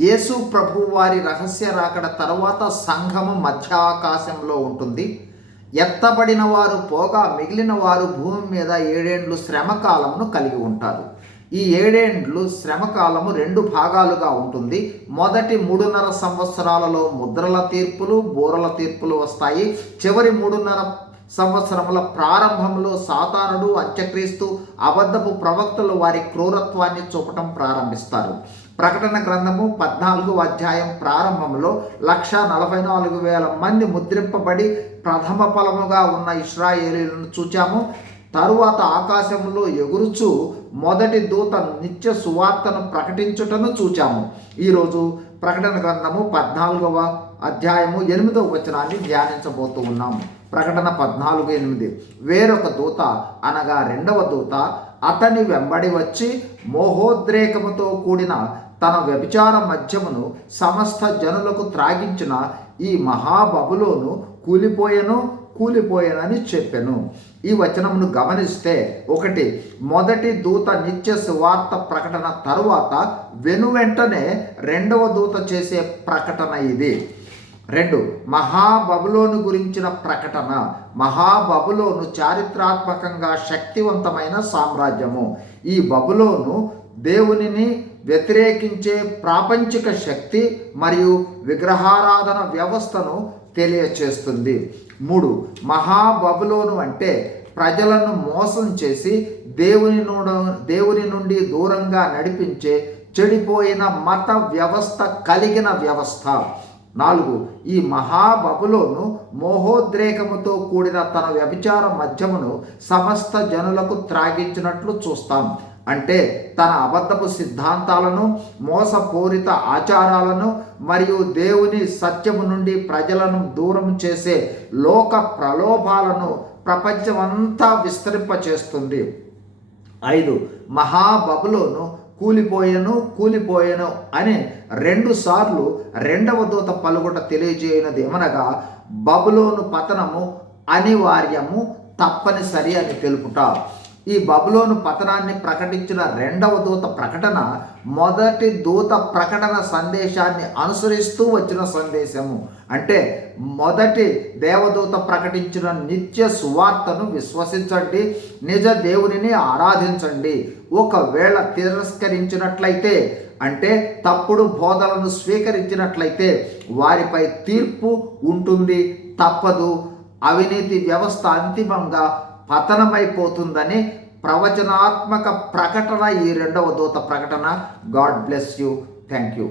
యేసు ప్రభు వారి రహస్య రాకడ తర్వాత సంఘము మధ్యాకాశంలో ఉంటుంది. ఎత్తబడిన వారు పోగా మిగిలిన వారు భూమి మీద ఏడేండ్లు శ్రమకాలమును కలిగి ఉంటారు. ఈ ఏడేండ్లు శ్రమకాలము రెండు భాగాలుగా ఉంటుంది. మొదటి మూడున్నర సంవత్సరాలలో ముద్రల తీర్పులు బూరల తీర్పులు వస్తాయి. చివరి మూడున్నర సంవత్సరముల ప్రారంభంలో సాతానుడు అంత్యక్రీస్తు అబద్ధపు ప్రవక్తలు వారి క్రూరత్వాన్ని చూపటం ప్రారంభిస్తారు. ప్రకటన గ్రంథము పద్నాలుగు అధ్యాయం ప్రారంభంలో లక్ష నలభై నాలుగు వేల మంది ముద్రింపబడి ప్రథమ ఫలముగా ఉన్న ఇస్రాయేలీలను చూచాము. తరువాత ఆకాశంలో ఎగురుచు మొదటి దూత నిత్య సువార్తను ప్రకటించుటను చూచాము. ఈరోజు ప్రకటన గ్రంథము పద్నాలుగవ అధ్యాయము ఎనిమిదవ వచనాన్ని ధ్యానించబోతూ ఉన్నాము. ప్రకటన పద్నాలుగు ఎనిమిది. వేరొక దూత అనగా రెండవ దూత అతని వెంబడి వచ్చి మోహోద్రేకముతో కూడిన తన వ్యభిచార మధ్యమును సమస్త జనులకు త్రాగించిన ఈ మహాబబులోను కూలిపోయెను కూలిపోయానని చెప్పాను. ఈ వచనమును గమనిస్తే ఒకటి మొదటి దూత నిత్య సువార్త ప్రకటన తరువాత వెనువెంటనే రెండవ దూత చేసే ప్రకటన ఇది. రెండు మహాబబులోను గురించిన ప్రకటన. మహాబబులోను చారిత్రాత్మకంగా శక్తివంతమైన సామ్రాజ్యము. ఈ బబులోను దేవునిని వ్యతిరేకించే ప్రాపంచిక శక్తి మరియు విగ్రహారాధన వ్యవస్థను తెలియచేస్తుంది. మూడు మహాబబులోను అంటే ప్రజలను మోసం చేసి దేవుని దేవుని నుండి దూరంగా నడిపించే చెడిపోయిన మత వ్యవస్థ కలిగిన వ్యవస్థ. నాలుగు ఈ మహాబబులోను మోహోద్రేకముతో కూడిన తన వ్యభిచార మధ్యమును సమస్త జనులకు త్రాగించినట్లు చూస్తాం. అంటే తన అబద్ధపు సిద్ధాంతాలను మోసపూరిత ఆచారాలను మరియు దేవుని సత్యము నుండి ప్రజలను దూరం చేసే లోక ప్రలోభాలను ప్రపంచమంతా విస్తరింపచేస్తుంది. ఐదు మహాబబులోను కూలిపోయెను కూలిపోయెను అని రెండు సార్లు రెండవ దూత పలుగుట తెలియజేయనది. ఏమనగా బబులోను పతనము అనివార్యము తప్పనిసరి అని తెలుపుట. ఈ బబులోను పతనాన్ని ప్రకటించిన రెండవ దూత ప్రకటన మొదటి దూత ప్రకటన సందేశాన్ని అనుసరిస్తూ వచ్చిన సందేశము. అంటే మొదటి దేవదూత ప్రకటించిన నిత్య సువార్తను విశ్వసించండి నిజ దేవునిని ఆరాధించండి. ఒకవేళ తిరస్కరించినట్లయితే అంటే తప్పుడు బోధలను స్వీకరించినట్లయితే వారిపై తీర్పు ఉంటుంది తప్పదు. అవినీతి వ్యవస్థ అంతిమంగా పతనమైపోతుందని ప్రవచనాత్మక ప్రకటన ఈ రెండవ దూత ప్రకటన. God bless you. Thank you